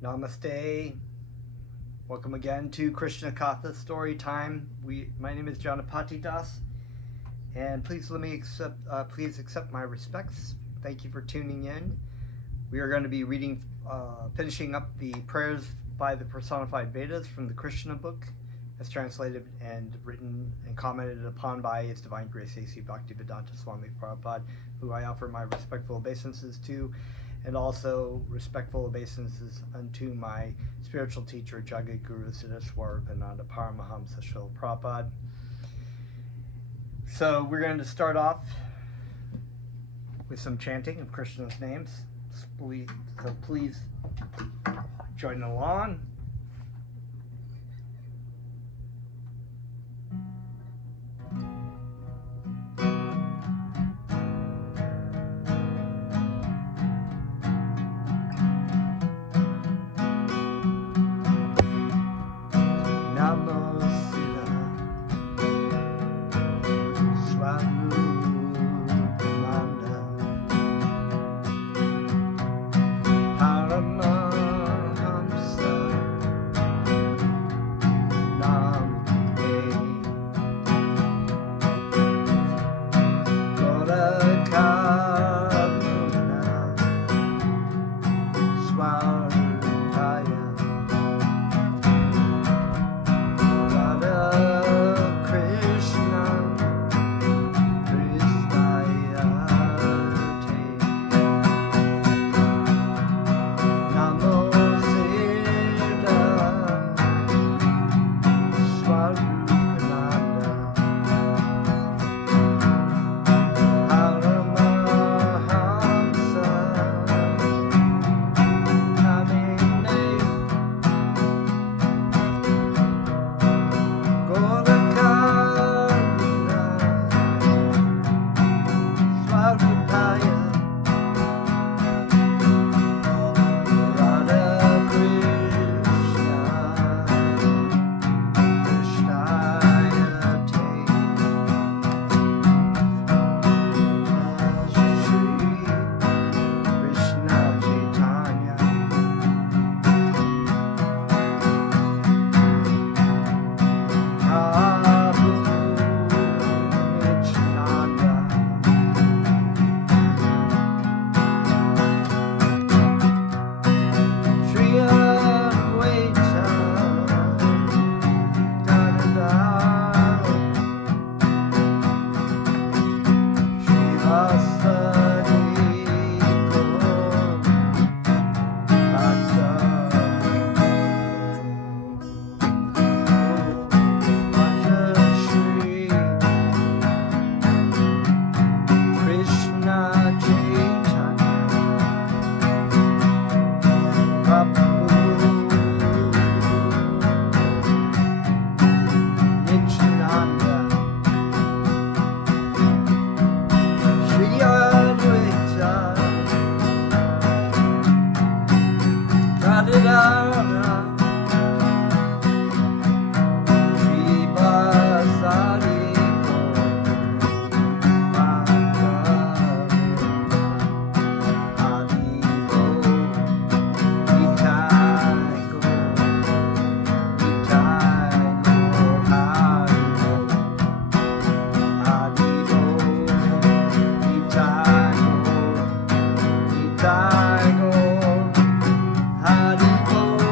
Namaste. Welcome again to Krishna Katha Story Time. My name is Janapati Das, and please accept my respects. Thank you for tuning in. We are going to be finishing up the prayers by the personified Vedas from the Krishna book, as translated and written and commented upon by His Divine Grace A.C. Bhaktivedanta Swami Prabhupada, who I offer my respectful obeisances to, and also respectful obeisances unto my spiritual teacher, Jagat Guru Siddheswar Pananda Paramahamsa Srila Prabhupada. So we're going to start off with some chanting of Krishna's names. So please join along. Hari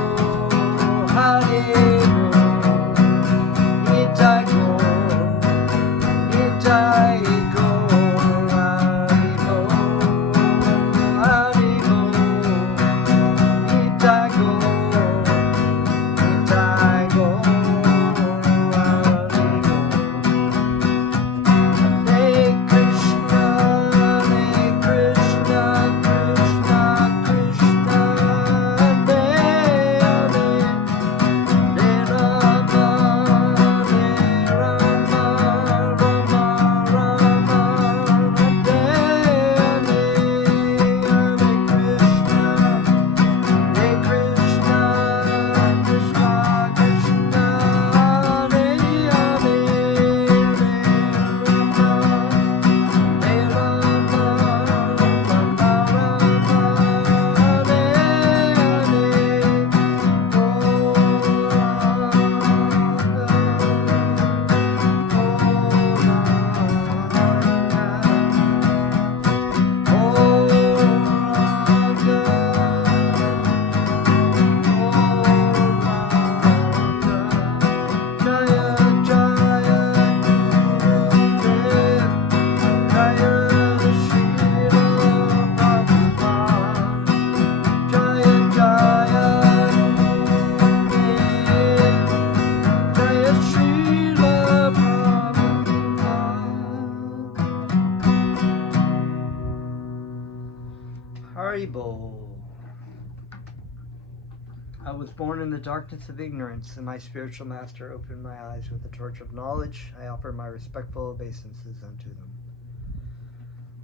I was born in the darkness of ignorance, and my spiritual master opened my eyes with the torch of knowledge. I offer my respectful obeisances unto them.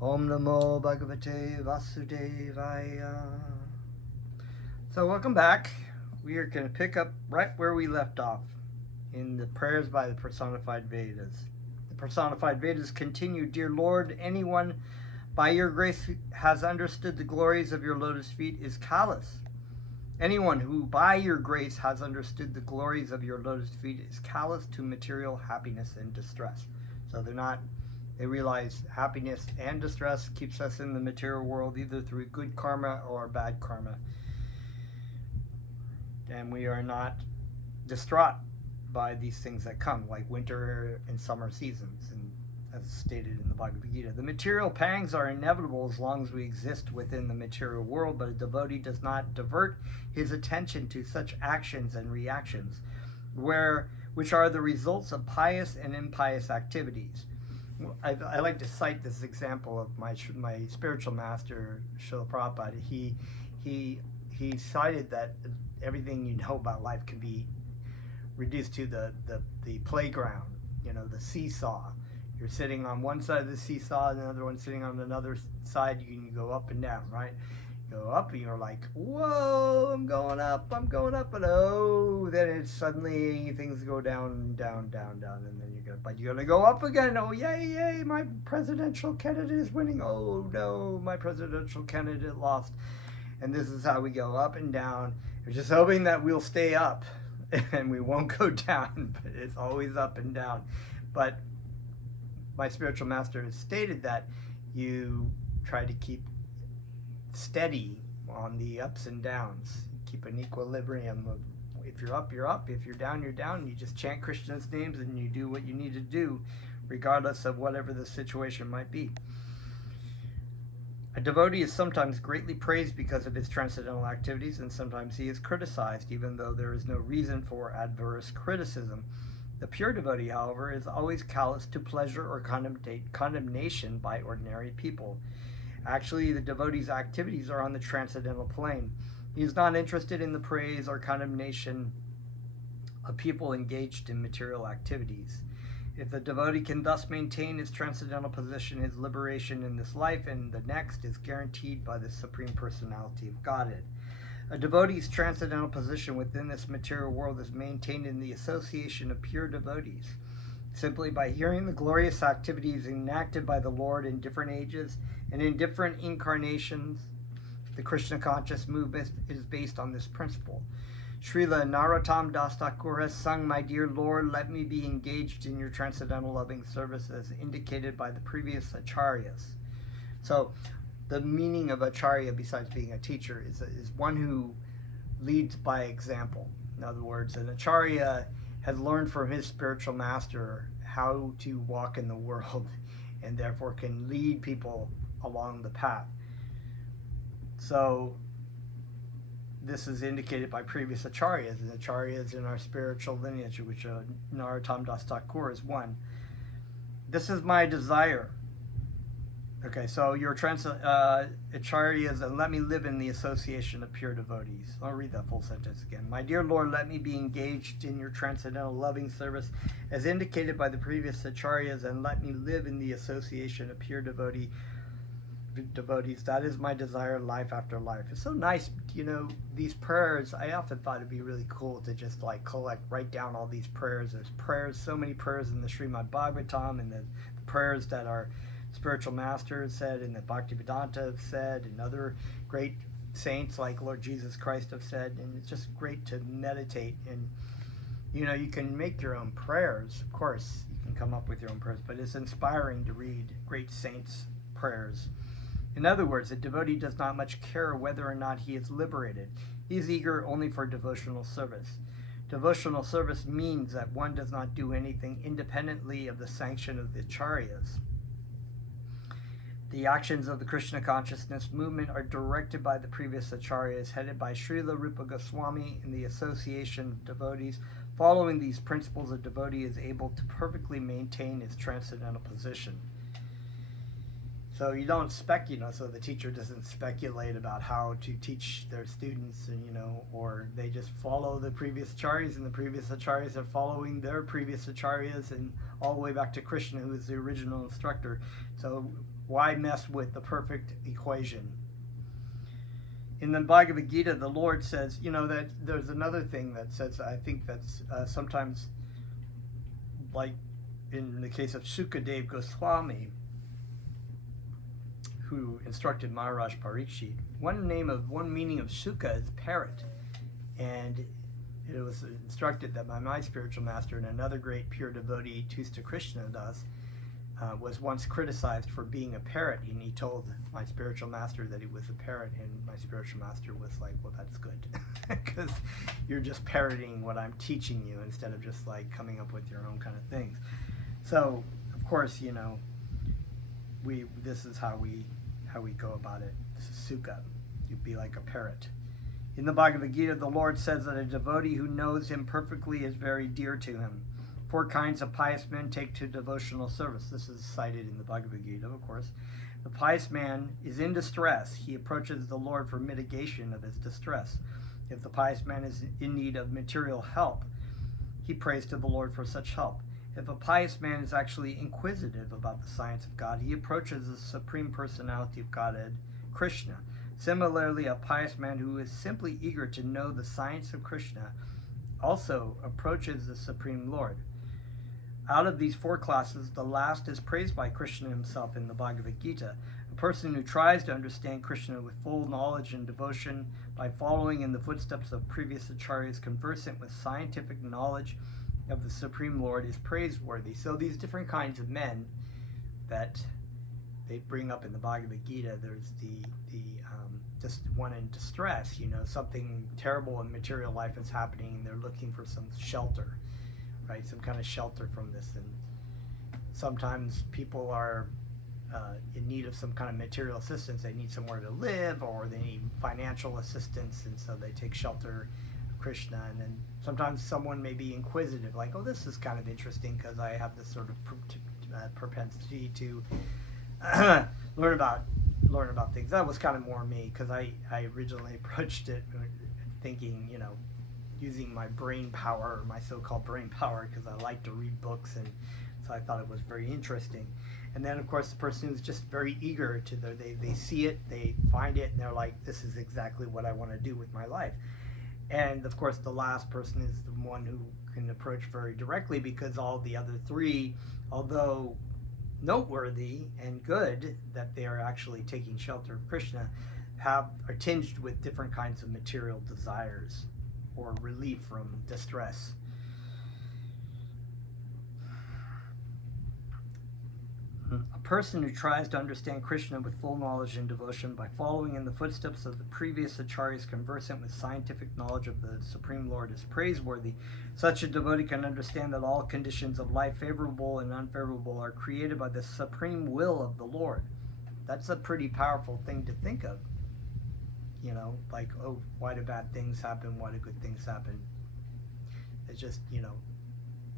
Om Namo Bhagavate Vasudevaya. So welcome back. We are going to pick up right where we left off in the prayers by the personified Vedas. The personified Vedas continue, Dear Lord, anyone by your grace has understood the glories of your lotus feet is callous. Anyone who by your grace has understood the glories of your lotus feet is callous to material happiness and distress. So they realize happiness and distress keeps us in the material world either through good karma or bad karma. And we are not distraught by these things that come, like winter and summer seasons, and as stated in the Bhagavad Gita. The material pangs are inevitable as long as we exist within the material world, but a devotee does not divert his attention to such actions and reactions, which are the results of pious and impious activities. I like to cite this example of my spiritual master, Srila Prabhupada. He cited that everything you know about life can be reduced to the playground, the seesaw. You're sitting on one side of the seesaw and the other one sitting on another side. You can go up and down, right? Go up and you're like, whoa, I'm going up, and oh, then it's suddenly things go down, down, down, down, and then you're gonna go up again. Oh, yay, my presidential candidate is winning. Oh no, my presidential candidate lost. And this is how we go up and down. We're just hoping that we'll stay up and we won't go down, but it's always up and down. But my spiritual master has stated that you try to keep steady on the ups and downs. Keep an equilibrium of, if you're up, you're up. If you're down, you're down. You just chant Krishna's names and you do what you need to do, regardless of whatever the situation might be. A devotee is sometimes greatly praised because of his transcendental activities, and sometimes he is criticized, even though there is no reason for adverse criticism. The pure devotee, however, is always callous to pleasure or condemnation by ordinary people. Actually, the devotee's activities are on the transcendental plane. He is not interested in the praise or condemnation of people engaged in material activities. If the devotee can thus maintain his transcendental position, his liberation in this life and the next is guaranteed by the Supreme Personality of Godhead. A devotee's transcendental position within this material world is maintained in the association of pure devotees. Simply by hearing the glorious activities enacted by the Lord in different ages and in different incarnations, the Krishna conscious movement is based on this principle. Srila Narottam Das Thakur has sung, My dear Lord, let me be engaged in your transcendental loving service as indicated by the previous acharyas. So, the meaning of acharya, besides being a teacher, is one who leads by example. In other words, an acharya has learned from his spiritual master how to walk in the world and therefore can lead people along the path. So this is indicated by previous acharyas, and acharyas in our spiritual lineage, which Narottam Das Thakur is one. This is my desire. Okay, so your acharyas, and let me live in the association of pure devotees. I'll read that full sentence again. My dear Lord, let me be engaged in your transcendental loving service as indicated by the previous acharyas, and let me live in the association of pure devotees. That is my desire, life after life. It's so nice, these prayers. I often thought it'd be really cool to just write down all these prayers. There's prayers, so many prayers in the Srimad Bhagavatam, and the prayers that our spiritual masters said, and that Bhaktivedanta have said, and other great saints like Lord Jesus Christ have said. And it's just great to meditate. And you can make your own prayers. Of course, you can come up with your own prayers, but it's inspiring to read great saints' prayers. In other words, a devotee does not much care whether or not he is liberated. He is eager only for devotional service. Devotional service means that one does not do anything independently of the sanction of the acharyas. The actions of the Krishna consciousness movement are directed by the previous acharyas, headed by Srila Rupa Goswami, in the association of devotees. Following these principles, a devotee is able to perfectly maintain his transcendental position. So you don't so the teacher doesn't speculate about how to teach their students, and or they just follow the previous acharyas, and the previous acharyas are following their previous acharyas, and all the way back to Krishna, who is the original instructor. So why mess with the perfect equation? In the Bhagavad Gita, the Lord says, that there's another thing that says, I think that's sometimes, like in the case of Sukadev Goswami, who instructed Maharaj Parikshit. One meaning of Sukha is parrot, and it was instructed that by my spiritual master and another great pure devotee, Tusta Krishna Das, was once criticized for being a parrot, and he told my spiritual master that he was a parrot, and my spiritual master was like, well, that's good, because you're just parroting what I'm teaching you instead of just like coming up with your own kind of things. So of course, this is how we go about it. This is sukha. You'd be like a parrot. In the Bhagavad Gita, the Lord says that a devotee who knows him perfectly is very dear to him. 4 kinds of pious men take to devotional service. This is cited in the Bhagavad Gita, of course. The pious man is in distress. He approaches the Lord for mitigation of his distress. If the pious man is in need of material help, he prays to the Lord for such help. If a pious man is actually inquisitive about the science of God, he approaches the Supreme Personality of Godhead, Krishna. Similarly, a pious man who is simply eager to know the science of Krishna also approaches the Supreme Lord. Out of these 4 classes, the last is praised by Krishna himself in the Bhagavad Gita. A person who tries to understand Krishna with full knowledge and devotion by following in the footsteps of previous acharyas conversant with scientific knowledge of the Supreme Lord is praiseworthy. So these different kinds of men that they bring up in the Bhagavad Gita, there's the just one in distress, something terrible in material life is happening, and they're looking for some shelter, right? Some kind of shelter from this. And sometimes people are in need of some kind of material assistance. They need somewhere to live, or they need financial assistance, and so they take shelter of Krishna. And then sometimes someone may be inquisitive, like, oh, this is kind of interesting because I have this sort of propensity to learn about things. That was kind of more me, because I originally approached it thinking, using my brain power, or my so-called brain power, because I like to read books, and so I thought it was very interesting. And then, of course, the person who's just very eager to, they see it, they find it, and they're like, this is exactly what I want to do with my life. And, of course, the last person is the one who can approach very directly, because all the other 3, although noteworthy and good that they are actually taking shelter of Krishna, are tinged with different kinds of material desires or relief from distress. A person who tries to understand Krishna with full knowledge and devotion by following in the footsteps of the previous acharyas conversant with scientific knowledge of the Supreme Lord is praiseworthy. Such a devotee can understand that all conditions of life, favorable and unfavorable, are created by the supreme will of the Lord. That's a pretty powerful thing to think of. Like, oh, why do bad things happen? Why do good things happen? It's just,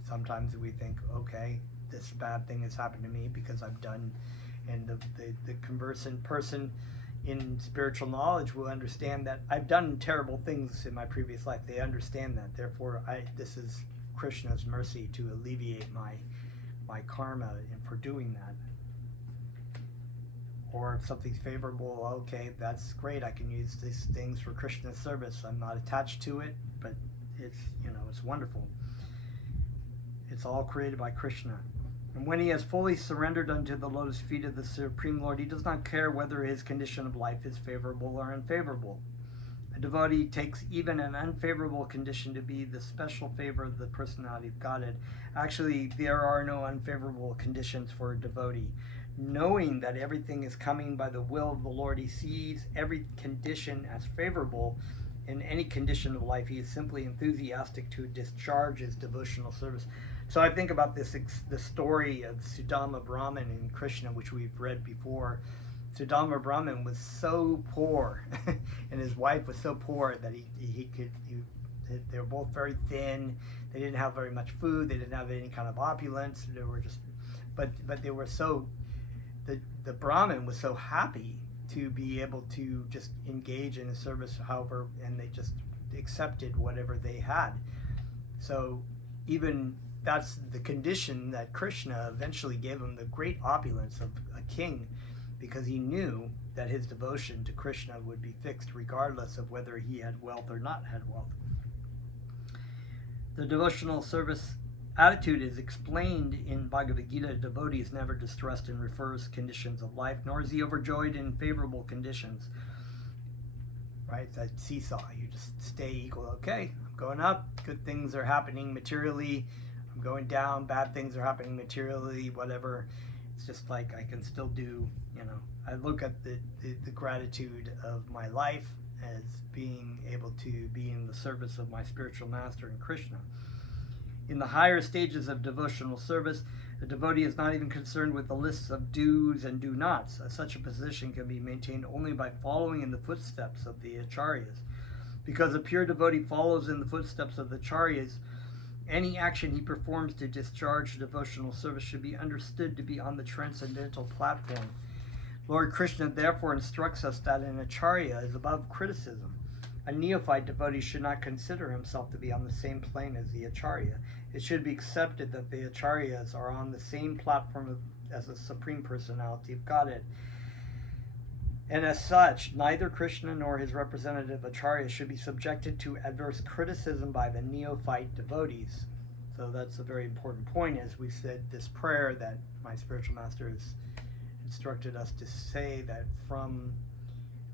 sometimes we think, okay, this bad thing has happened to me because I've done, and the conversant person in spiritual knowledge will understand that I've done terrible things in my previous life. They understand that. Therefore, this is Krishna's mercy to alleviate my karma for doing that. Or if something's favorable, okay, that's great. I can use these things for Krishna's service. I'm not attached to it, but it's wonderful. It's all created by Krishna. And when he has fully surrendered unto the lotus feet of the Supreme Lord, he does not care whether his condition of life is favorable or unfavorable. A devotee takes even an unfavorable condition to be the special favor of the personality of Godhead. Actually, there are no unfavorable conditions for a devotee. Knowing that everything is coming by the will of the Lord, he sees every condition as favorable. In any condition of life, he is simply enthusiastic to discharge his devotional service. So I think about the story of Sudama Brahman and Krishna, which we've read before. Sudama Brahman was so poor, and his wife was so poor that they were both very thin. They didn't have very much food. They didn't have any kind of opulence. They were just, but they were so. the Brahmin was so happy to be able to just engage in a service, however, and they just accepted whatever they had. So even that's the condition that Krishna eventually gave him the great opulence of a king, because he knew that his devotion to Krishna would be fixed regardless of whether he had wealth or not had wealth. The devotional service attitude is explained in Bhagavad Gita. A devotee is never distressed in reverse conditions of life, nor is he overjoyed in favorable conditions. Right? That seesaw. You just stay equal. Okay, I'm going up. Good things are happening materially. I'm going down. Bad things are happening materially. Whatever. It's just like I can still do, I look at the gratitude of my life as being able to be in the service of my spiritual master in Krishna. In the higher stages of devotional service, a devotee is not even concerned with the lists of do's and do-nots. Such a position can be maintained only by following in the footsteps of the acharyas. Because a pure devotee follows in the footsteps of the acharyas, any action he performs to discharge devotional service should be understood to be on the transcendental platform. Lord Krishna therefore instructs us that an acharya is above criticism. A neophyte devotee should not consider himself to be on the same plane as the acharya. It should be accepted that the acharyas are on the same platform as the Supreme Personality of Godhead. And as such, neither Krishna nor his representative acharya should be subjected to adverse criticism by the neophyte devotees. So that's a very important point, as we said this prayer that my spiritual master has instructed us to say, that from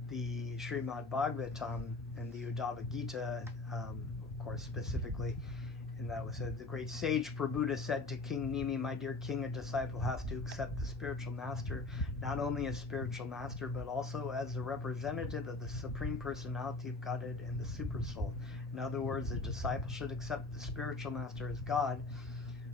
the Srimad Bhagavatam and the Uddhava Gita, of course specifically, and that was the great sage Prabhupada said to King Nimi, "My dear king, a disciple has to accept the spiritual master, not only as spiritual master, but also as the representative of the Supreme Personality of Godhead and the Super Soul." In other words, a disciple should accept the spiritual master as God,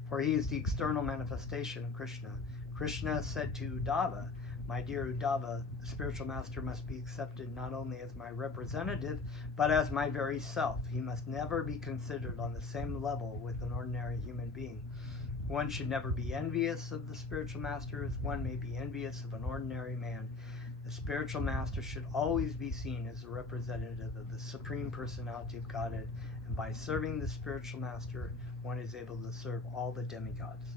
for he is the external manifestation of Krishna. Krishna said to Uddhava, "My dear Uddhava, the spiritual master must be accepted not only as my representative, but as my very self. He must never be considered on the same level with an ordinary human being. One should never be envious of the spiritual master as one may be envious of an ordinary man. The spiritual master should always be seen as a representative of the Supreme Personality of Godhead, and by serving the spiritual master, one is able to serve all the demigods."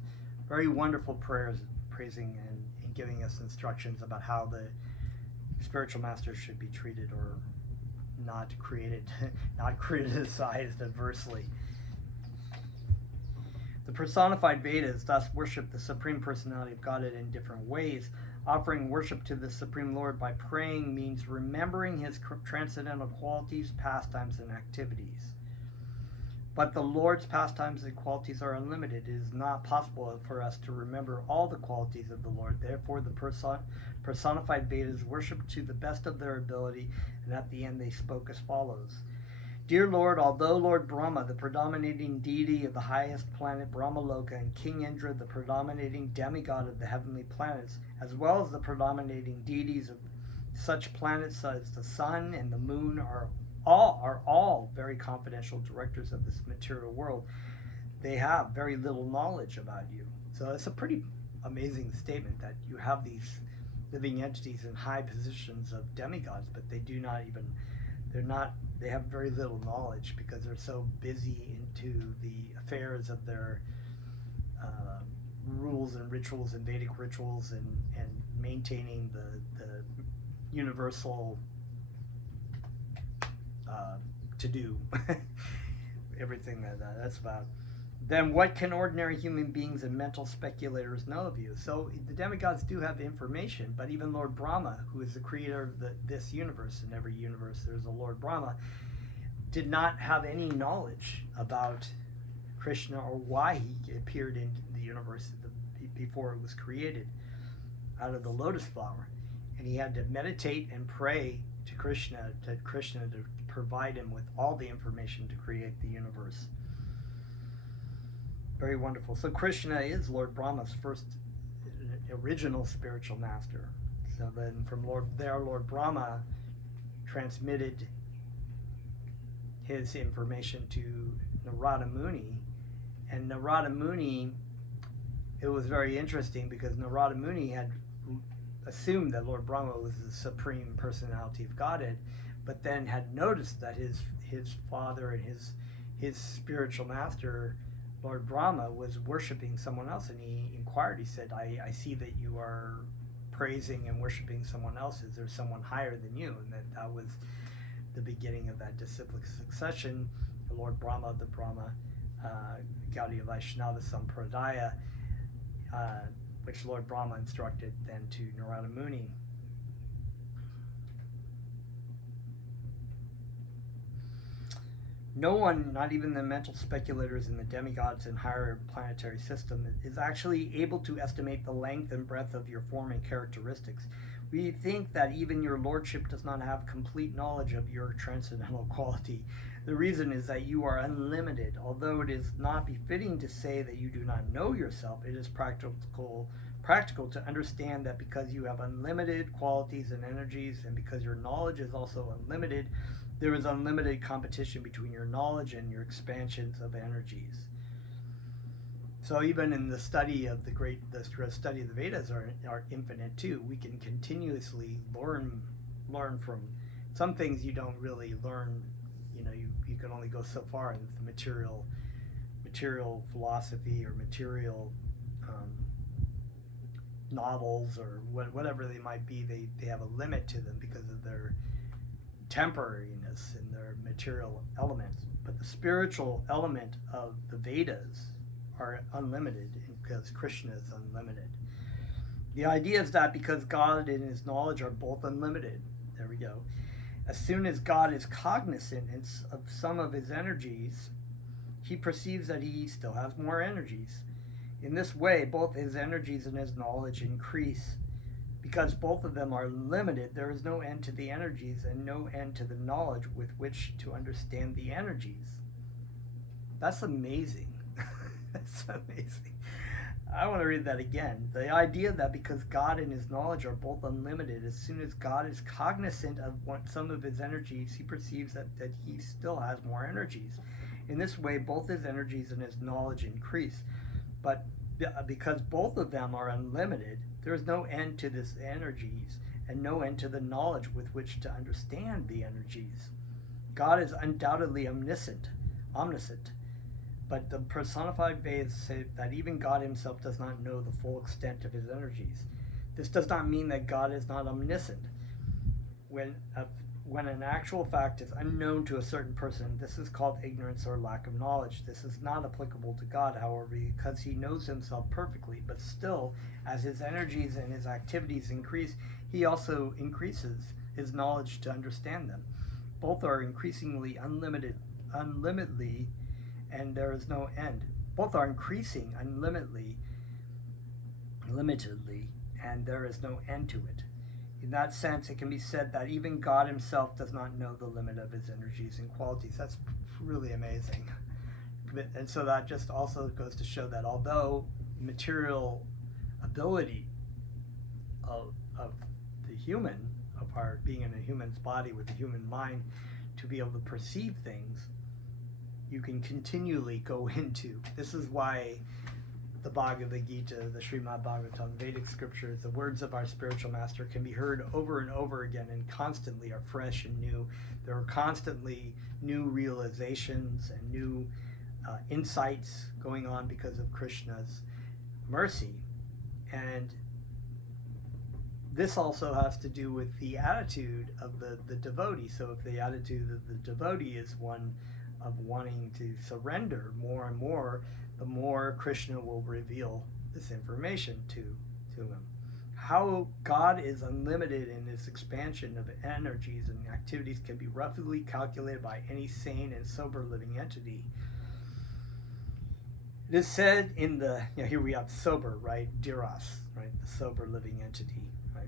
Very wonderful prayers, praising and giving us instructions about how the spiritual master should be treated, or not criticized adversely. The personified Vedas thus worship the Supreme Personality of Godhead in different ways. Offering worship to the Supreme Lord by praying means remembering his transcendental qualities, pastimes, and activities. But the Lord's pastimes and qualities are unlimited. It is not possible for us to remember all the qualities of the Lord. Therefore, the personified Vedas worship to the best of their ability, and at the end they spoke as follows. "Dear Lord, although Lord Brahma, the predominating deity of the highest planet Brahmaloka, and King Indra, the predominating demigod of the heavenly planets, as well as the predominating deities of such planets as the sun and the moon are all very confidential directors of this material world, they have very little knowledge about you." So it's a pretty amazing statement that you have these living entities in high positions of demigods, but they have very little knowledge because they're so busy into the affairs of their rules and rituals and Vedic rituals and maintaining the universal to do everything that's about. Then what can ordinary human beings and mental speculators know of you? So the demigods do have information, but even Lord Brahma, who is the creator of this universe, in every universe there's a Lord Brahma, did not have any knowledge about Krishna or why he appeared in the universe before it was created out of the lotus flower. And he had to meditate and pray to Krishna to provide him with all the information to create the universe. Very wonderful. So Krishna is Lord Brahma's first original spiritual master. So then from Lord Brahma transmitted his information to Narada Muni. And Narada Muni, it was very interesting because Narada Muni had assumed that Lord Brahma was the supreme personality of Godhead, but then had noticed that his father and his spiritual master, Lord Brahma, was worshiping someone else, and he inquired. He said, I see that you are praising and worshiping someone else. Is there someone higher than you? And that was the beginning of that disciplic succession. The Lord Brahma, the Brahma Gaudiya Vaishnava Sampradaya, which Lord Brahma instructed then to Narada Muni. No one, not even the mental speculators in the demigods and higher planetary system, is actually able to estimate the length and breadth of your form and characteristics. We think that even your lordship does not have complete knowledge of your transcendental quality. The reason is that you are unlimited. Although it is not befitting to say that you do not know yourself, it is practical to understand that because you have unlimited qualities and energies, and because your knowledge is also unlimited, there is unlimited competition between your knowledge and your expansions of energies. So even in the study of the study of the Vedas are infinite too. We can continuously learn from some things. You don't really learn. You can only go so far in the material philosophy or material novels or whatever they might be. They have a limit to them because of their temporariness and their material elements. But the spiritual element of the Vedas are unlimited, because Krishna is unlimited. The idea is that because God and his knowledge are both unlimited, there we go, as soon as God is cognizant of some of his energies, he perceives that he still has more energies. In this way, both his energies and his knowledge increase. Because both of them are limited, there is no end to the energies and no end to the knowledge with which to understand the energies. That's amazing. That's amazing. I want to read that again. The idea that because God and his knowledge are both unlimited, as soon as God is cognizant of some of his energies, he perceives that he still has more energies. In this way, both his energies and his knowledge increase. But because both of them are unlimited, there is no end to these energies and no end to the knowledge with which to understand the energies. God is undoubtedly omniscient, but the personified Vedas say that even God himself does not know the full extent of his energies. This does not mean that God is not omniscient. When an actual fact is unknown to a certain person, this is called ignorance or lack of knowledge. This is not applicable to God, however, because he knows himself perfectly, but still, as his energies and his activities increase, he also increases his knowledge to understand them. Both are increasingly unlimitedly, and there is no end. Both are increasing limitedly, and there is no end to it. In that sense, it can be said that even God himself does not know the limit of his energies and qualities. That's really amazing. And so that just also goes to show that although material ability of the human, of our being in a human's body with a human mind, to be able to perceive things, you can continually go into. This is why the Bhagavad Gita, the Srimad Bhagavatam, Vedic scriptures, the words of our spiritual master can be heard over and over again and constantly are fresh and new. There are constantly new realizations and new insights going on because of Krishna's mercy. And this also has to do with the attitude of the devotee. So if the attitude of the devotee is one of wanting to surrender more and more, the more Krishna will reveal this information to him. How God is unlimited in his expansion of energies and activities can be roughly calculated by any sane and sober living entity. It is said in the, here we have sober, right? Diras, right? The sober living entity, right?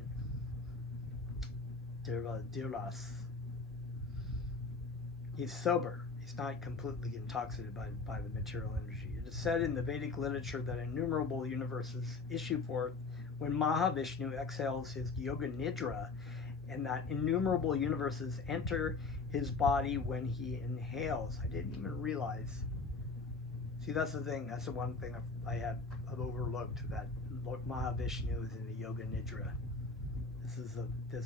Diras. He's sober. He's not completely intoxicated by the material energy. It is said in the Vedic literature that innumerable universes issue forth when Mahavishnu exhales his yoga nidra, and that innumerable universes enter his body when he inhales. I didn't even realize. See, that's the thing. That's the one thing I've overlooked, that Mahavishnu is in a yoga nidra. This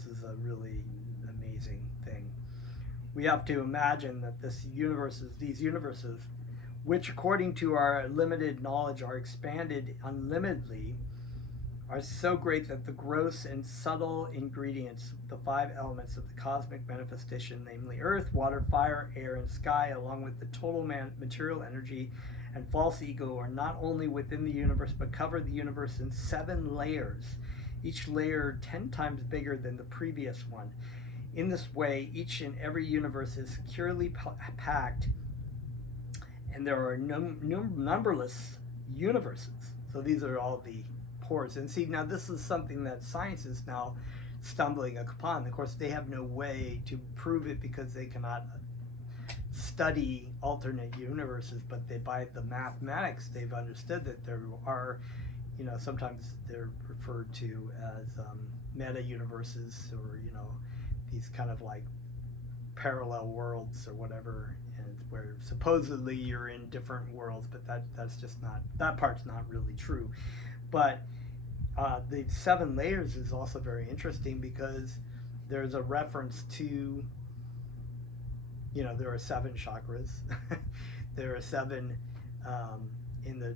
is a really amazing thing. We have to imagine that these universes, which according to our limited knowledge are expanded unlimitedly, are so great that the gross and subtle ingredients, the five elements of the cosmic manifestation, namely earth, water, fire, air, and sky, along with the total material energy and false ego, are not only within the universe but cover the universe in 7 layers, each layer 10 times bigger than the previous one. In this way, each and every universe is securely packed, and there are numberless universes. So these are all the pores. And see, now this is something that science is now stumbling upon. Of course, they have no way to prove it because they cannot study alternate universes, but by the mathematics, they've understood that there are, sometimes they're referred to as meta universes, or these kind of like parallel worlds or whatever, and where supposedly you're in different worlds, but that's just not, that part's not really true. But the 7 layers is also very interesting because there's a reference to, there are 7 chakras. There are 7 in the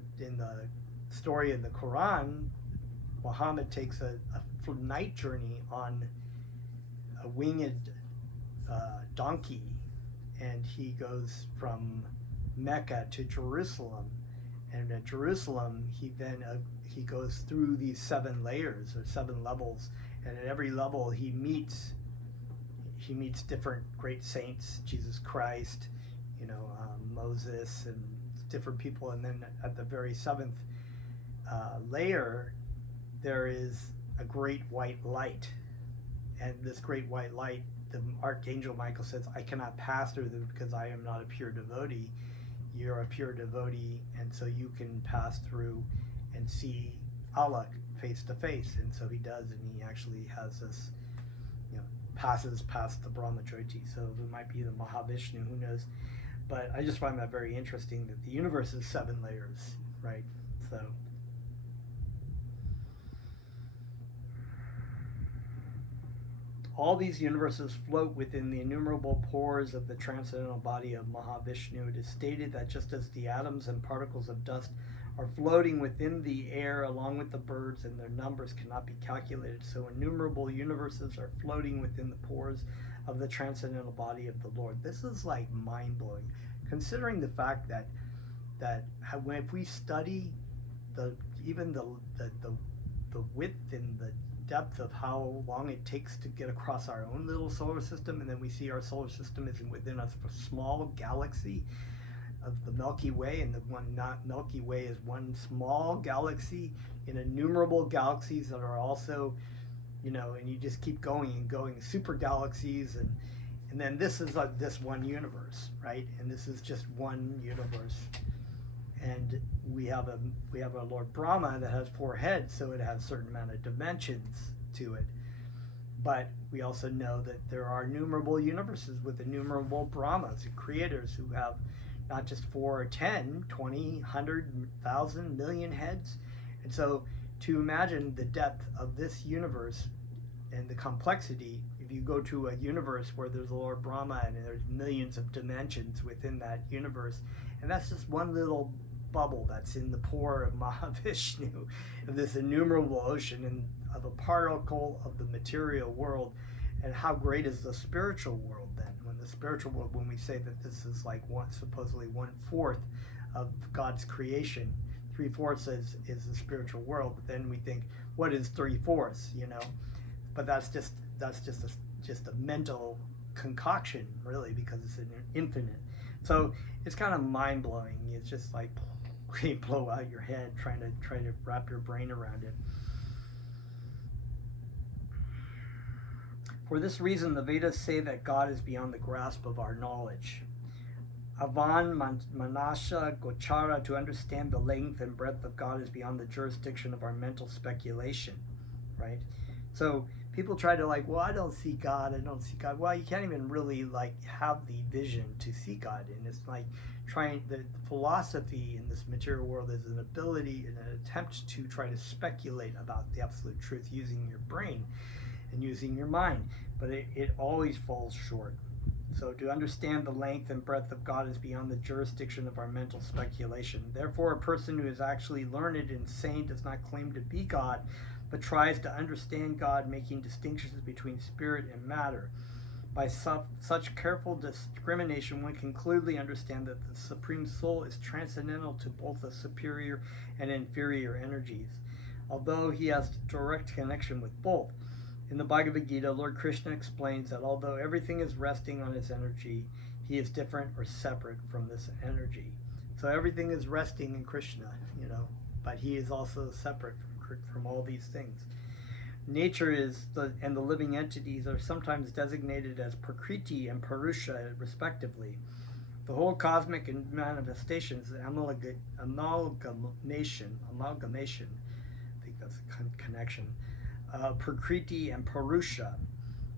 story in the Quran. Muhammad takes a night journey on a winged donkey, and he goes from Mecca to Jerusalem, and at Jerusalem he goes through these 7 layers or 7 levels, and at every level he meets different great saints, Jesus Christ, Moses, and different people. And then at the very 7th layer there is a great white light, and this great white light, the Archangel Michael says, I cannot pass through them because I am not a pure devotee. You're a pure devotee, and so you can pass through and see Allah face to face. And so he does, and he actually has this, passes past the Brahmajyoti. So it might be the Mahavishnu, who knows. But I just find that very interesting that the universe is 7 layers, right? So all these universes float within the innumerable pores of the transcendental body of Mahavishnu. It is stated that just as the atoms and particles of dust are floating within the air along with the birds, and their numbers cannot be calculated, so innumerable universes are floating within the pores of the transcendental body of the Lord. This is like mind-blowing, considering the fact that if we study the width and the depth of how long it takes to get across our own little solar system, and then we see our solar system is within a small galaxy of the Milky Way, and the Milky Way is one small galaxy in innumerable galaxies that are also, and you just keep going and going, super galaxies, and then this is like this one universe, right? And this is just one universe. And we have a Lord Brahma that has 4 heads, so it has a certain amount of dimensions to it. But we also know that there are innumerable universes with innumerable Brahmas and creators who have not just 4 or 10, 20, 100, 1,000, million heads. And so to imagine the depth of this universe and the complexity, if you go to a universe where there's a Lord Brahma and there's millions of dimensions within that universe, and that's just one little bubble that's in the pore of Mahavishnu, of this innumerable ocean and of a particle of the material world. And how great is the spiritual world then? When the spiritual world, when we say that this is like supposedly 1/4 of God's creation, 3/4 is the spiritual world. But then we think, what is 3/4? But that's just a mental concoction, really, because it's infinite. So it's kind of mind blowing. It's just like blow out your head trying to wrap your brain around it. For this reason, the Vedas say that God is beyond the grasp of our knowledge. Avan Manasha Gochara, to understand the length and breadth of God is beyond the jurisdiction of our mental speculation, right? So people try to well, I don't see God. Well, you can't even really have the vision to see God. And it's like the philosophy in this material world is an ability and an attempt to try to speculate about the absolute truth using your brain. and using your mind, but it always falls short. So to understand the length and breadth of God is beyond the jurisdiction of our mental speculation. Therefore, a person who is actually learned and sane does not claim to be God, but tries to understand God, making distinctions between spirit and matter. By such careful discrimination, one can clearly understand that the Supreme Soul is transcendental to both the superior and inferior energies, although he has direct connection with both. In the Bhagavad Gita, Lord Krishna explains that although everything is resting on his energy, he is different or separate from this energy. So everything is resting in Krishna, but he is also separate from all these things. Nature and the living entities are sometimes designated as Prakriti and Purusha, respectively. The whole cosmic manifestations, amalgamation, I think that's a connection, Prakriti and Purusha.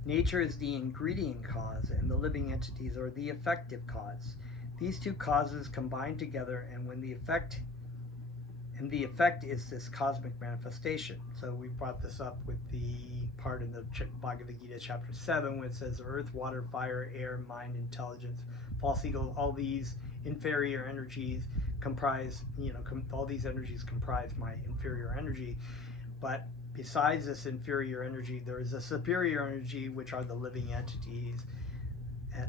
Nature is the ingredient cause, and the living entities are the effective cause. These two causes combine together, and the effect is this cosmic manifestation. So we brought this up with the part in the Bhagavad Gita chapter 7 where it says earth, water, fire, air, mind, intelligence, false ego, all these inferior energies comprise, all these energies comprise my inferior energy. But besides this inferior energy, there is a superior energy, which are the living entities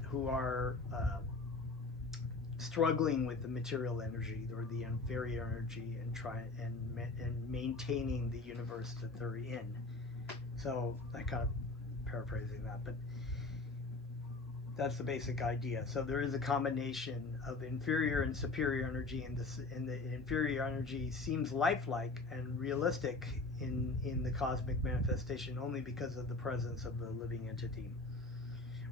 who are struggling with the material energy or the inferior energy and maintaining the universe that they're in. So I kind of paraphrasing that, but that's the basic idea. So there is a combination of inferior and superior energy, and the inferior energy seems lifelike and realistic in the cosmic manifestation only because of the presence of the living entity.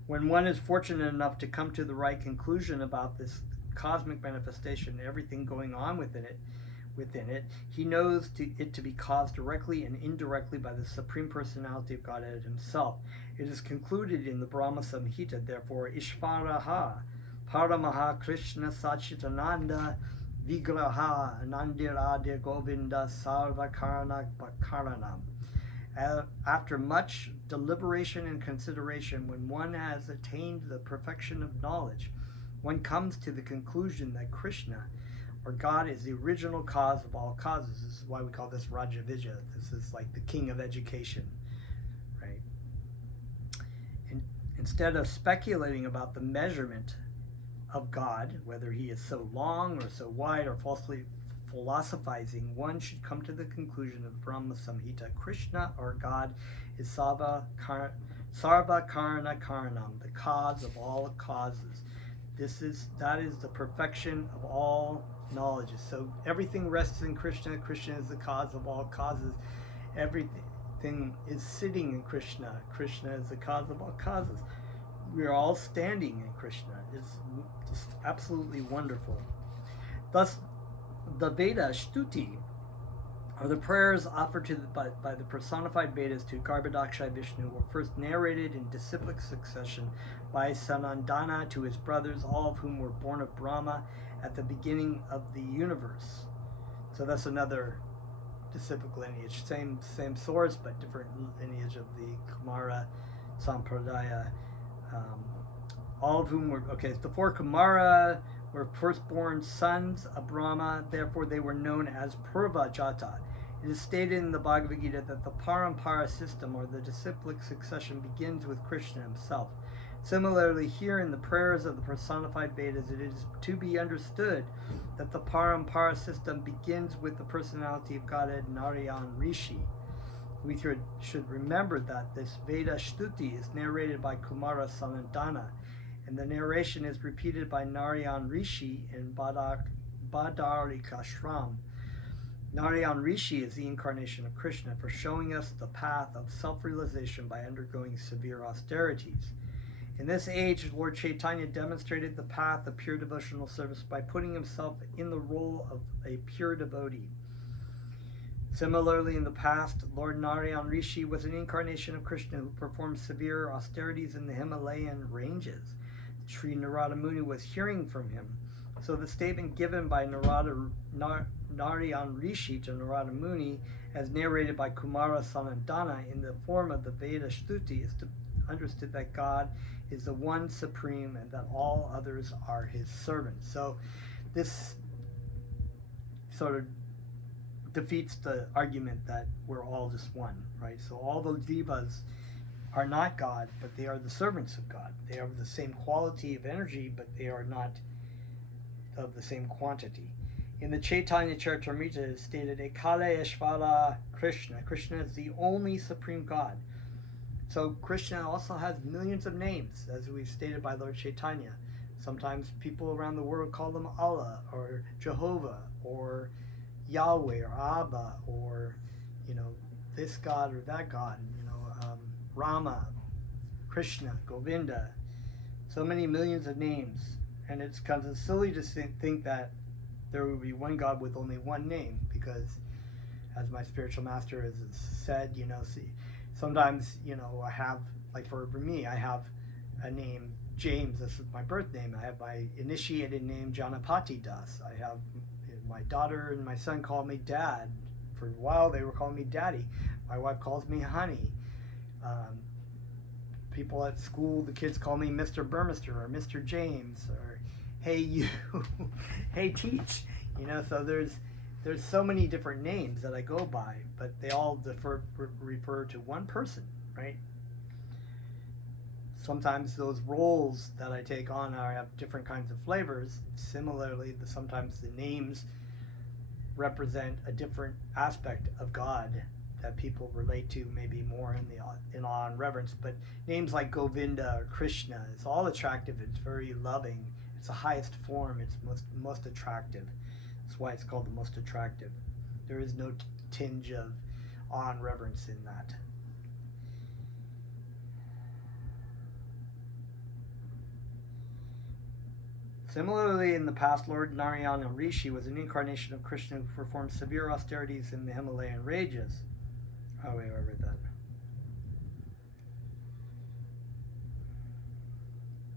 When one is fortunate enough to come to the right conclusion about this cosmic manifestation, everything going on within it, he knows it to be caused directly and indirectly by the Supreme Personality of Godhead himself. It is concluded in the Brahma Samhita, therefore, Ishvaraha, Paramaha Krishna Sachitananda, Vigraha, Anandiradir Govinda, Sarvakarana Bakaranam. After much deliberation and consideration, when one has attained the perfection of knowledge, one comes to the conclusion that Krishna, or God, is the original cause of all causes. This is why we call this Rajavijja. This is like the king of education, right? And instead of speculating about the measurement of God, whether he is so long or so wide, or falsely philosophizing, one should come to the conclusion of Brahma Samhita. Krishna, or God, is Sarva Karana Karanam, the cause of all causes. That is the perfection of all knowledges. So everything rests in Krishna. Krishna is the cause of all causes. Everything is sitting in Krishna. Krishna is the cause of all causes. We are all standing in Krishna. It's just absolutely wonderful. Thus, the Veda Shtuti, or the prayers offered by the personified Vedas to Garbhodakshai Vishnu, were first narrated in disciplic succession by Sanandana to his brothers, all of whom were born of Brahma at the beginning of the universe. So that's another disciplic lineage, same source, but different lineage of the Kumara Sampradaya. All of whom were, the four Kumara were firstborn sons of Brahma, therefore they were known as Purvajata. It is stated in the Bhagavad Gita that the Parampara system, or the disciplic succession, begins with Krishna himself. Similarly, here in the prayers of the personified Vedas, it is to be understood that the Parampara system begins with the personality of Godhead Narayan Rishi. We should remember that this Veda Shtuti is narrated by Kumara Sanandana, and the narration is repeated by Narayan Rishi in Badarikashram. Narayan Rishi is the incarnation of Krishna for showing us the path of self-realization by undergoing severe austerities. In this age, Lord Chaitanya demonstrated the path of pure devotional service by putting himself in the role of a pure devotee. Similarly, in the past, Lord Narayan Rishi was an incarnation of Krishna who performed severe austerities in the Himalayan ranges. Sri Narada Muni was hearing from him So the statement given by Narayan Rishi to Narada Muni, as narrated by Kumara Sanandana in the form of the Veda Shruti, is to understood that God is the one supreme and that all others are his servants. So this sort of defeats the argument that we're all just one, right? So all the devas are not God, but they are the servants of God. They are of the same quality of energy, but they are not of the same quantity. In the Chaitanya Charitamrita, it is stated, Ekale Eshvara Krishna. Krishna is the only supreme God. So Krishna also has millions of names, as we've stated by Lord Chaitanya. Sometimes people around the world call them Allah, or Jehovah, or Yahweh, or Abba, or, this God or that God, Rama, Krishna, Govinda. So many millions of names. And it's kind of silly to think that there would be one God with only one name, because as my spiritual master has said, sometimes, I have, like for me, I have a name, James. This is my birth name. I have my initiated name, Janapati Das. I have my daughter and my son call me Dad. For a while, they were calling me Daddy. My wife calls me Honey. People at school, the kids call me Mr. Burmester or Mr. James or Hey You, Hey Teach. So there's so many different names that I go by, but they all refer to one person, right? Sometimes those roles that I take on have different kinds of flavors. Similarly, sometimes the names represent a different aspect of God that people relate to maybe more in awe and reverence. But names like Govinda or Krishna, it's all attractive. It's very loving. It's the highest form. It's most attractive. That's why it's called the most attractive. There is no tinge of awe and reverence in that. Similarly, in the past, Lord Narayana Rishi was an incarnation of Krishna who performed severe austerities in the Himalayan ranges. Oh, wait, I read that.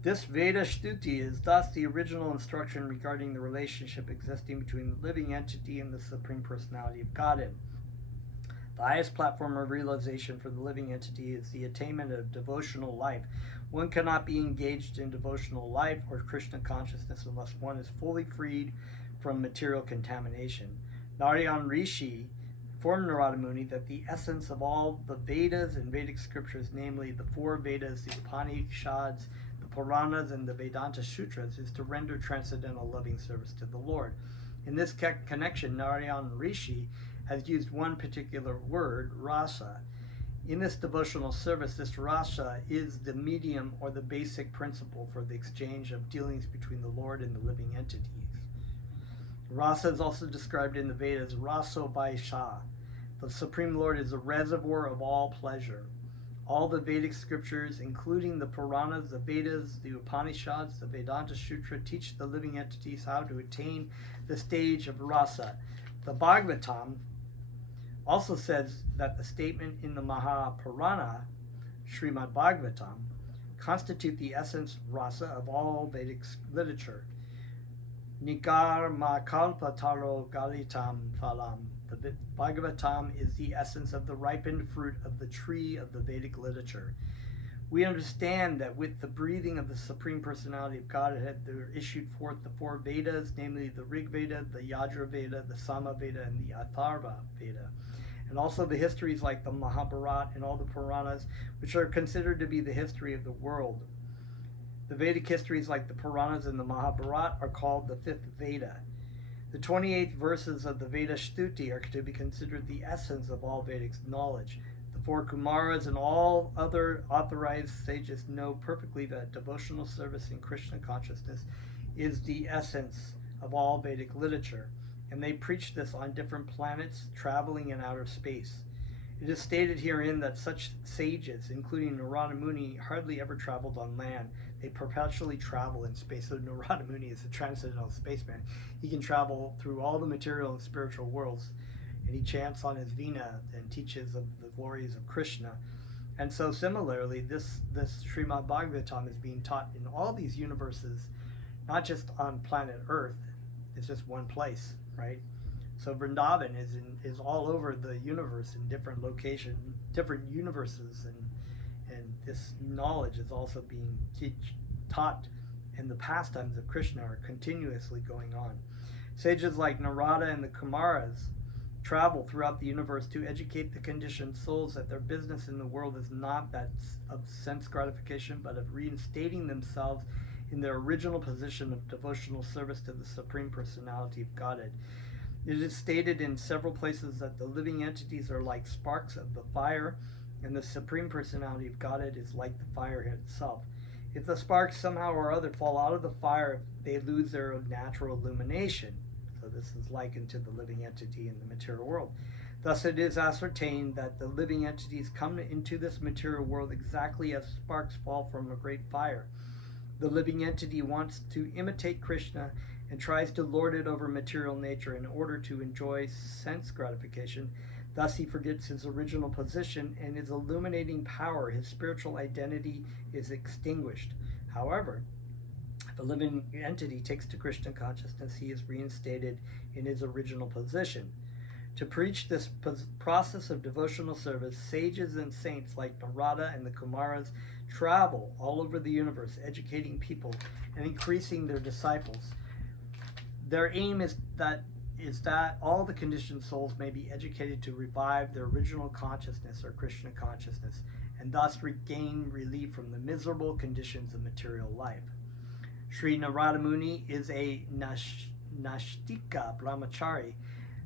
This Veda Shruti is thus the original instruction regarding the relationship existing between the living entity and the Supreme Personality of Godhead. The highest platform of realization for the living entity is the attainment of devotional life. One cannot be engaged in devotional life or Krishna consciousness unless one is fully freed from material contamination. Narayan Rishi informed Narada Muni that the essence of all the Vedas and Vedic scriptures, namely the four Vedas, the Upanishads, the Puranas, and the Vedanta Sutras, is to render transcendental loving service to the Lord. In this connection, Narayan Rishi has used one particular word, rasa. In this devotional service, this rasa is the medium or the basic principle for the exchange of dealings between the Lord and the living entities. Rasa is also described in the Vedas, raso vaisha. The Supreme Lord is the reservoir of all pleasure. All the Vedic scriptures, including the Puranas, the Vedas, the Upanishads, the Vedanta Sutra, teach the living entities how to attain the stage of rasa. The Bhagavatam also says that the statement in the Mahapurana, Srimad Bhagavatam, constitute the essence rasa of all Vedic literature. Nigar kalpa taro galitam phalam. The Bhagavatam is the essence of the ripened fruit of the tree of the Vedic literature. We understand that with the breathing of the Supreme Personality of Godhead, there issued forth the four Vedas, namely the Rig Veda, the Yajur Veda, the Sama Veda, and the Atharva Veda. And also the histories like the Mahabharata and all the Puranas, which are considered to be the history of the world. The Vedic histories like the Puranas and the Mahabharata are called the fifth Veda. The 28 verses of the Veda Shruti are to be considered the essence of all Vedic knowledge. The four Kumaras and all other authorized sages know perfectly that devotional service in Krishna consciousness is the essence of all Vedic literature, and they preach this on different planets, traveling in outer space. It is stated herein that such sages, including Narada Muni, hardly ever traveled on land. They perpetually travel in space. So Narada Muni is a transcendental spaceman. He can travel through all the material and spiritual worlds, and he chants on his Veena and teaches of the glories of Krishna. And so similarly, this Srimad Bhagavatam is being taught in all these universes, not just on planet Earth. It's just one place, right? So Vrindavan is all over the universe in different locations, different universes, and this knowledge is also being taught, and the pastimes of Krishna are continuously going on. Sages like Narada and the Kumaras travel throughout the universe to educate the conditioned souls that their business in the world is not that of sense gratification, but of reinstating themselves in their original position of devotional service to the Supreme Personality of Godhead. It is stated in several places that the living entities are like sparks of the fire, and the Supreme Personality of Godhead is like the fire itself. If the sparks somehow or other fall out of the fire, they lose their natural illumination. So this is likened to the living entity in the material world. Thus it is ascertained that the living entities come into this material world exactly as sparks fall from a great fire. The living entity wants to imitate Krishna and tries to lord it over material nature in order to enjoy sense gratification. Thus he forgets his original position, and his illuminating power, his spiritual identity, is extinguished. However, if a living entity takes to Krishna consciousness, he is reinstated in his original position. To preach this process of devotional service, sages and saints like Narada and the Kumaras travel all over the universe, educating people and increasing their disciples. Their aim is that all the conditioned souls may be educated to revive their original consciousness or Krishna consciousness, and thus regain relief from the miserable conditions of material life. Sri Narada Muni is a Nashtika brahmachari.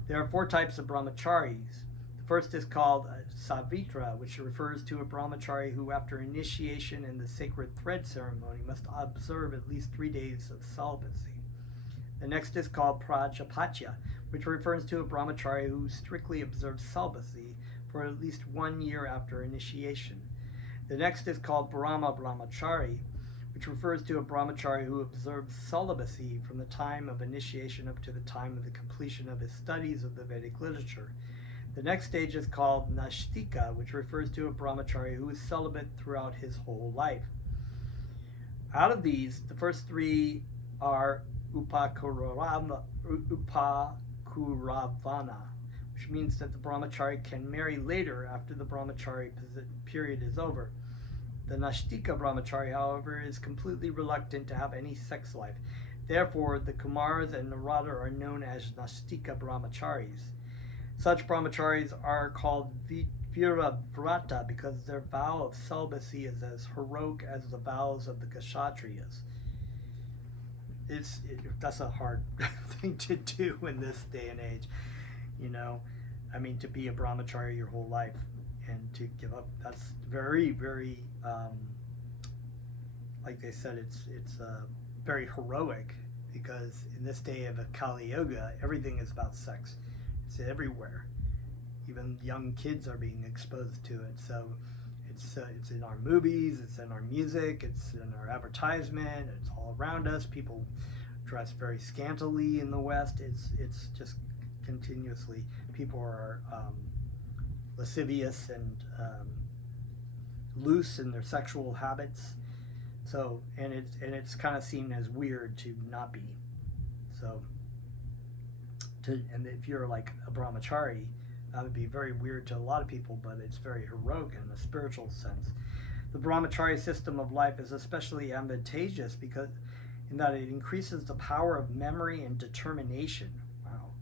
There are 4 types of brahmacharis. The first is called Savitra, which refers to a brahmachari who, after initiation and the sacred thread ceremony, must observe at least 3 days of celibacy. The next is called Prajapatya, which refers to a brahmachari who strictly observes celibacy for at least 1 year after initiation. The next is called Brahma Brahmachari, which refers to a brahmachari who observes celibacy from the time of initiation up to the time of the completion of his studies of the Vedic literature. The next stage is called Nashtika, which refers to a brahmachari who is celibate throughout his whole life. Out of these, the first 3 are Upakuravana, which means that the brahmachari can marry later after the brahmachari period is over. The Nashtika brahmachari, however, is completely reluctant to have any sex life. Therefore, the Kumaras and Narada are known as Nashtika brahmacharis. Such brahmacharis are called Viravrata because their vow of celibacy is as heroic as the vows of the Kshatriyas. That's a hard thing to do in this day and age, I mean, to be a brahmachari your whole life and to give up, that's very, very, like they said, it's very heroic, because in this day of a Kali Yuga, everything is about sex. It's everywhere. Even young kids are being exposed to it. So it's in our movies, it's in our music, it's in our advertisement, it's all around us. People dress very scantily in the West. It's just continuously, people are lascivious and loose in their sexual habits. So and it's kind of seen as weird to not be. So and if you're like a brahmachari, that would be very weird to a lot of people, but it's very heroic in a spiritual sense. The brahmachari system of life is especially advantageous because in that it increases the power of memory and determination. Wow.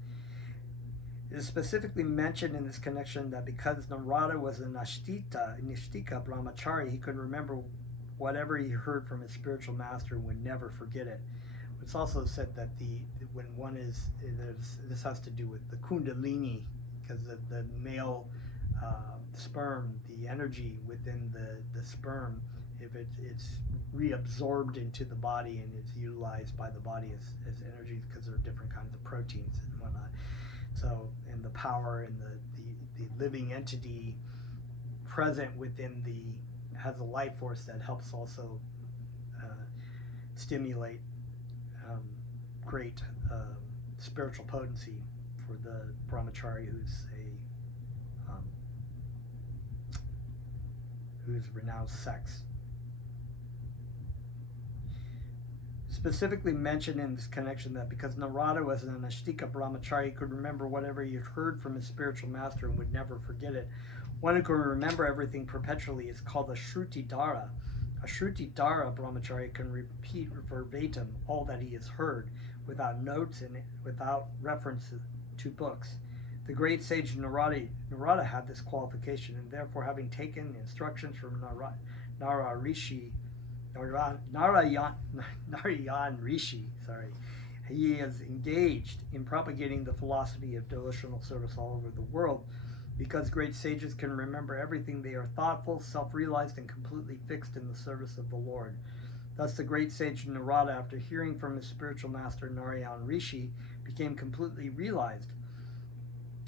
It is specifically mentioned in this connection that because Narada was a Nashtika brahmachari, he could remember whatever he heard from his spiritual master and would never forget it. It's also said that when one is, this has to do with the kundalini, because the male sperm, the energy within the sperm, if it's reabsorbed into the body and it's utilized by the body as energy, because there are different kinds of proteins and whatnot. So, and the power and the living entity present within has a life force that helps also stimulate great spiritual potency for the brahmachari who's renounced sex. specifically mentioned in this connection that because Narada was an Ashtika brahmachari, he could remember whatever he had heard from his spiritual master and would never forget it. One who can remember everything perpetually is called a Shrutidara. A Shrutidara brahmachari can repeat verbatim all that he has heard, without notes and without references to books. The great sage Narada had this qualification, and therefore, having taken instructions from Narayan Rishi, he is engaged in propagating the philosophy of devotional service all over the world. Because great sages can remember everything, they are thoughtful, self-realized, and completely fixed in the service of the Lord. Thus the great sage Narada, after hearing from his spiritual master Narayan Rishi, became completely realized.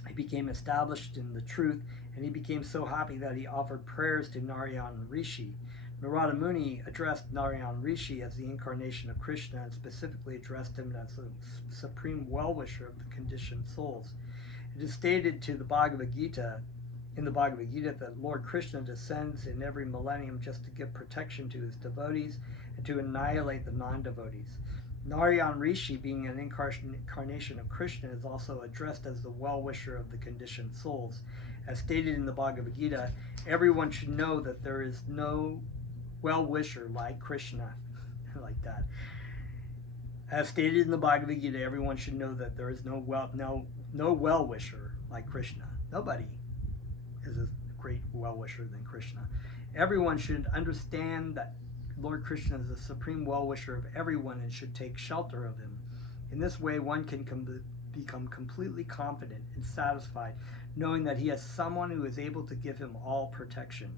He became established in the truth, and he became so happy that he offered prayers to Narayan Rishi. Narada Muni addressed Narayan Rishi as the incarnation of Krishna, and specifically addressed him as the supreme well-wisher of the conditioned souls. It is stated in the Bhagavad Gita that Lord Krishna descends in every millennium just to give protection to his devotees and to annihilate the non-devotees. Narayan Rishi, being an incarnation of Krishna, is also addressed as the well-wisher of the conditioned souls. As stated in the Bhagavad Gita, everyone should know that there is no well-wisher like Krishna. Like that. As stated in the Bhagavad Gita, everyone should know that there is no well-wisher like Krishna. Nobody is a great well-wisher than Krishna. Everyone should understand that Lord Krishna is the supreme well-wisher of everyone and should take shelter of him. In this way, one can become completely confident and satisfied, knowing that he has someone who is able to give him all protection.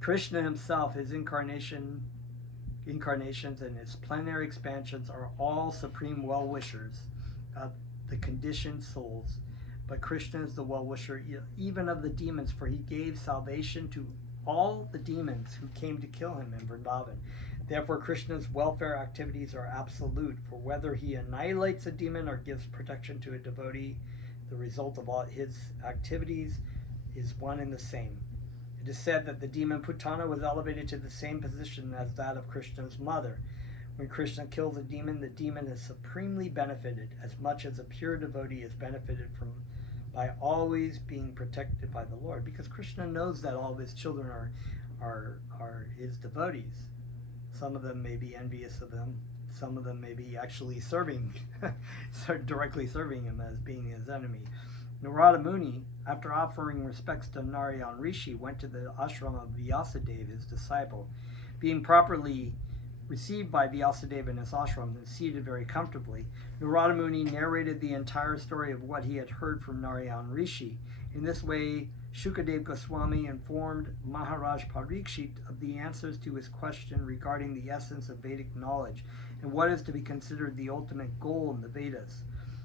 Krishna himself, his incarnations and his plenary expansions are all supreme well-wishers of the conditioned souls. But Krishna is the well-wisher even of the demons, for he gave salvation to all the demons who came to kill him in Vrindavan. Therefore, Krishna's welfare activities are absolute, for whether he annihilates a demon or gives protection to a devotee, the result of all his activities is one and the same. It is said that the demon Putana was elevated to the same position as that of Krishna's mother. When Krishna kills a demon is supremely benefited, as much as a pure devotee is benefited by always being protected by the Lord, because Krishna knows that all of his children are his devotees. Some of them may be envious of him. Some of them may be actually directly serving him as being his enemy. Narada Muni, after offering respects to Narayan Rishi, went to the ashram of Vyasadeva, his disciple. Being properly received by Vyasadeva in his ashram and seated very comfortably, Narada Muni narrated the entire story of what he had heard from Narayan Rishi. In this way, Shukadeva Goswami informed Maharaj Parikshit of the answers to his question regarding the essence of Vedic knowledge and what is to be considered the ultimate goal in the Vedas.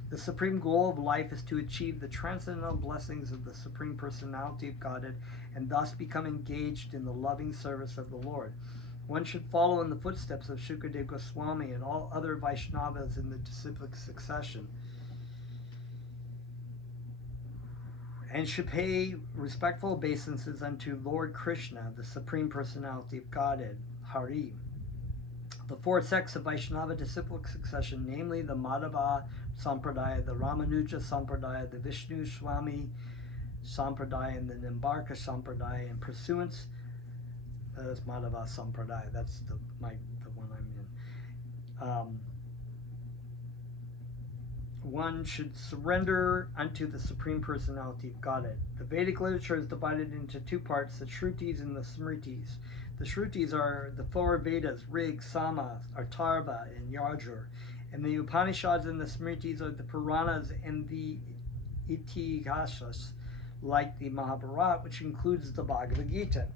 The supreme goal of life is to achieve the transcendental blessings of the Supreme Personality of Godhead and thus become engaged in the loving service of the Lord. One should follow in the footsteps of Shukadeva Goswami and all other Vaishnavas in the disciplic succession, and should pay respectful obeisances unto Lord Krishna, the Supreme Personality of Godhead, Hari. The four sects of Vaishnava disciplic succession, namely the Madhava Sampradaya, the Ramanuja Sampradaya, the Vishnu Swami Sampradaya, and the Nimbarka Sampradaya, in pursuance. That's Madhava Sampradaya. That's the one I'm in. One should surrender unto the Supreme Personality of Godhead. The Vedic literature is divided into two parts, the Shrutis and the Smritis. The Shrutis are the four Vedas, Rig, Sama, Atharva, and Yajur. And the Upanishads and the Smritis are the Puranas and the Itihasas, like the Mahabharata, which includes the Bhagavad Gita.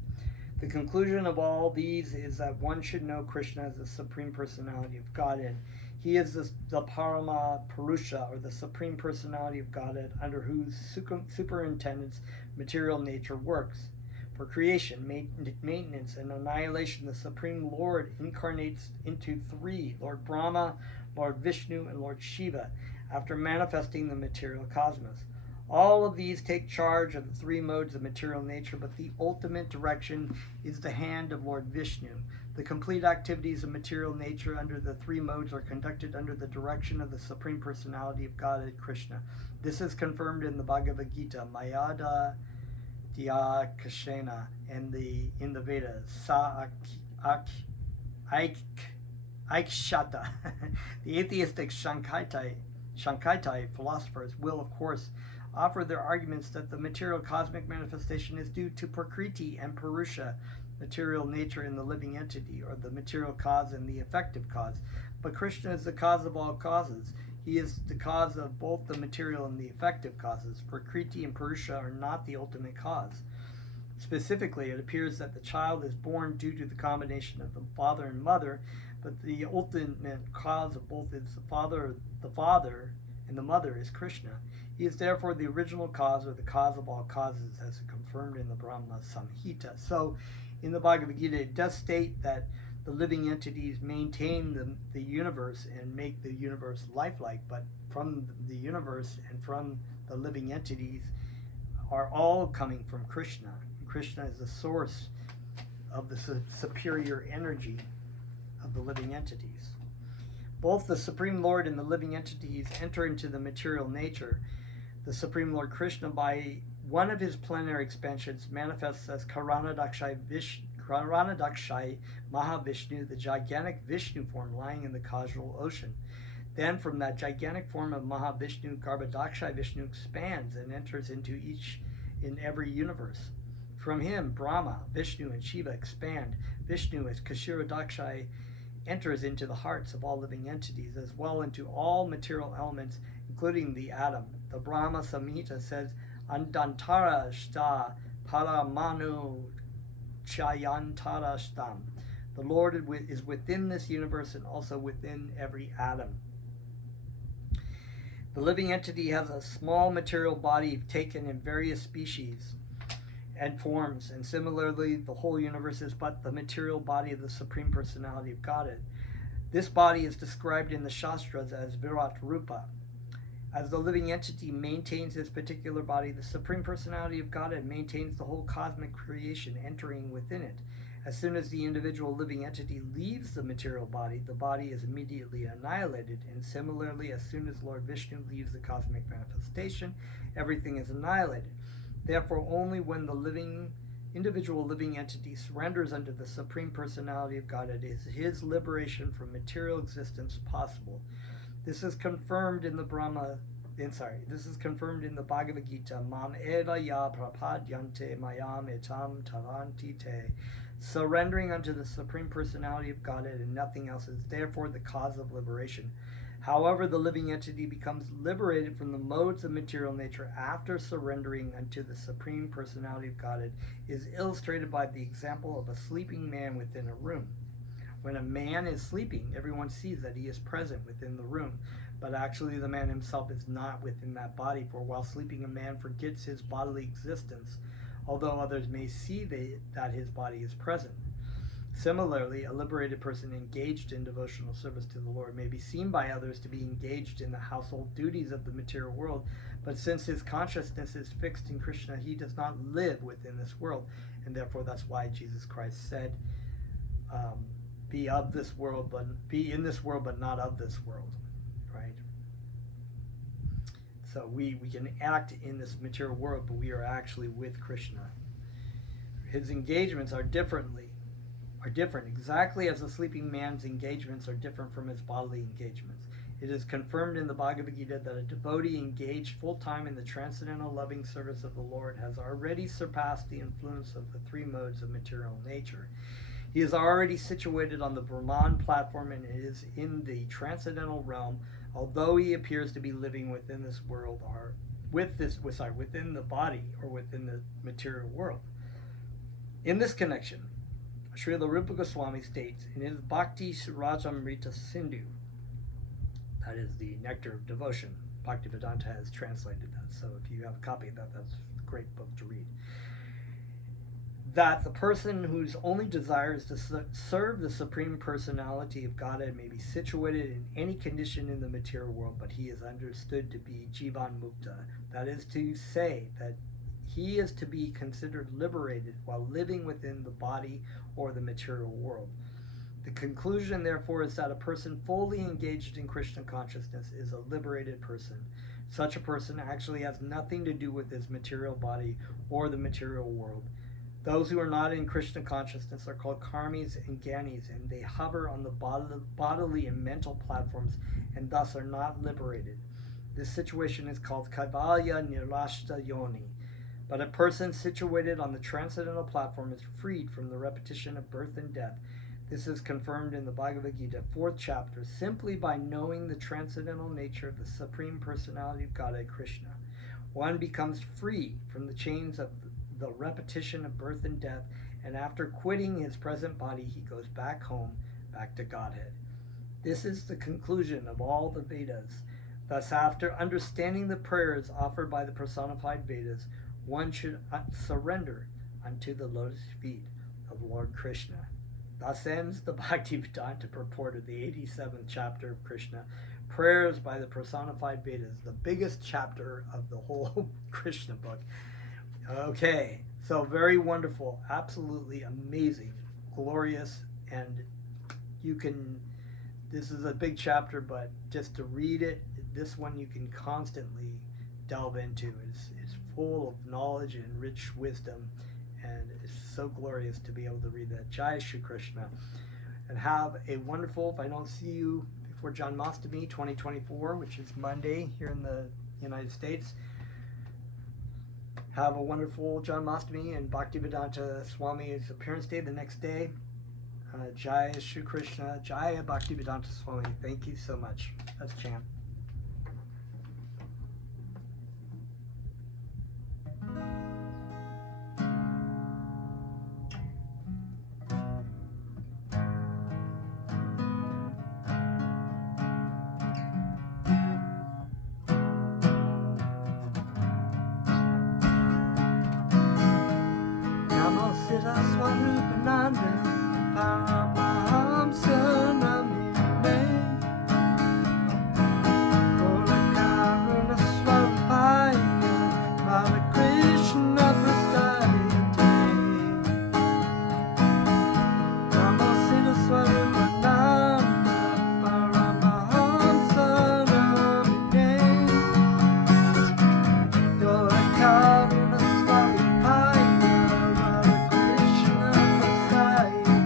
The conclusion of all these is that one should know Krishna as the Supreme Personality of Godhead. He is the Parama Purusha, or the Supreme Personality of Godhead, under whose superintendence material nature works. For creation, maintenance, and annihilation, the Supreme Lord incarnates into three, Lord Brahma, Lord Vishnu, and Lord Shiva, after manifesting the material cosmos. All of these take charge of the three modes of material nature, but the ultimate direction is the hand of Lord Vishnu. The complete activities of material nature under the three modes are conducted under the direction of the Supreme Personality of Godhead, Krishna. This is confirmed in the Bhagavad Gita, Mayada Dyakashena, and in the Vedas, Sa Aikshata. The atheistic Shankaitai philosophers will, of course, offer their arguments that the material cosmic manifestation is due to Prakriti and Purusha, material nature in the living entity, or the material cause and the effective cause. But Krishna is the cause of all causes. He is the cause of both the material and the effective causes. Prakriti and Purusha are not the ultimate cause. Specifically, it appears that the child is born due to the combination of the father and mother, but the ultimate cause of both is the father and the mother is Krishna. He is therefore the original cause, or the cause of all causes, as confirmed in the Brahma Samhita. So, in the Bhagavad Gita, it does state that the living entities maintain the universe and make the universe lifelike, but from the universe and from the living entities are all coming from Krishna. Krishna is the source of the superior energy of the living entities. Both the Supreme Lord and the living entities enter into the material nature. The Supreme Lord Krishna, by one of his plenary expansions, manifests as Karanadakshay Mahavishnu, the gigantic Vishnu form lying in the causal ocean. Then from that gigantic form of Mahavishnu, Garbhodakshay Vishnu expands and enters into each in every universe. From him, Brahma, Vishnu, and Shiva expand. Vishnu, as Kshirodakshai, enters into the hearts of all living entities, as well into all material elements, including the atom. The Brahma Samhita says, Andantara Shta Paramanu Chayantara Shtam. The Lord is within this universe and also within every atom. The living entity has a small material body taken in various species and forms, and similarly the whole universe is but the material body of the Supreme Personality of Godhead. This body is described in the Shastras as Virat Rupa. As the living entity maintains his particular body, the Supreme Personality of Godhead maintains the whole cosmic creation, entering within it. As soon as the individual living entity leaves the material body, the body is immediately annihilated, and similarly, as soon as Lord Vishnu leaves the cosmic manifestation, everything is annihilated. Therefore, only when the individual living entity surrenders unto the Supreme Personality of Godhead is his liberation from material existence possible. This is confirmed in the Bhagavad Gita. Mam eva ya prapadyante mayam etam taranti te. Surrendering unto the Supreme Personality of Godhead and nothing else is therefore the cause of liberation. However, the living entity becomes liberated from the modes of material nature after surrendering unto the Supreme Personality of Godhead is illustrated by the example of a sleeping man within a room. When a man is sleeping, everyone sees that he is present within the room, but actually the man himself is not within that body, for while sleeping a man forgets his bodily existence, although others may see that his body is present. Similarly, a liberated person engaged in devotional service to the Lord may be seen by others to be engaged in the household duties of the material world, but since his consciousness is fixed in Krishna, he does not live within this world, and therefore that's why Jesus Christ said, be in this world, but not of this world, right? So we can act in this material world, but we are actually with Krishna. His engagements are different, exactly as a sleeping man's engagements are different from his bodily engagements. It is confirmed in the Bhagavad Gita that a devotee engaged full-time in the transcendental loving service of the Lord has already surpassed the influence of the three modes of material nature. He is already situated on the Brahman platform and is in the transcendental realm, although he appears to be living within this world, or within the body or within the material world. In this connection, Srila Rupa Goswami states in his Bhakti Rajamrita Sindhu, that is the Nectar of Devotion. Bhaktivedanta has translated that, so if you have a copy of that, that's a great book to read. That the person whose only desire is to serve the Supreme Personality of Godhead may be situated in any condition in the material world, but he is understood to be Jivan Mukta. That is to say that he is to be considered liberated while living within the body or the material world. The conclusion, therefore, is that a person fully engaged in Krishna consciousness is a liberated person. Such a person actually has nothing to do with his material body or the material world. Those who are not in Krishna consciousness are called karmis and gyanis, and they hover on the bodily and mental platforms and thus are not liberated. This situation is called kaivalya nirashta yoni. But a person situated on the transcendental platform is freed from the repetition of birth and death. This is confirmed in the Bhagavad Gita, 4th chapter, simply by knowing the transcendental nature of the Supreme Personality of Godhead, Krishna. One becomes free from the chains of the repetition of birth and death, and after quitting his present body, he goes back home, back to Godhead. This is the conclusion of all the Vedas. Thus, after understanding the prayers offered by the personified Vedas, one should surrender unto the lotus feet of Lord Krishna. Thus ends the Bhaktivedanta purport of the 87th chapter of Krishna, prayers by the personified Vedas, the biggest chapter of the whole Krishna book. Okay, so very wonderful, absolutely amazing, glorious, and this is a big chapter, but just to read it, this one you can constantly delve into. It's full of knowledge and rich wisdom, and it's so glorious to be able to read that. Jai Shri Krishna. And have a wonderful, if I don't see you before Janmashtami 2024, which is Monday here in the United States, have a wonderful Janmashtami and Bhaktivedanta Swami's appearance day the next day. Jai Shri Krishna, Jaya Bhaktivedanta Swami. Thank you so much. Let's chant. Namo Siddha Swarupananda Paramahamsa Namine Gola Swarupaya Bala Krishna Prasayate Namo Siddha Swarupananda Paramahamsa Namine Gola Swarupaya Bala Krishna Prasayate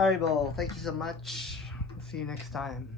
Alright, well, thank you so much. See you next time.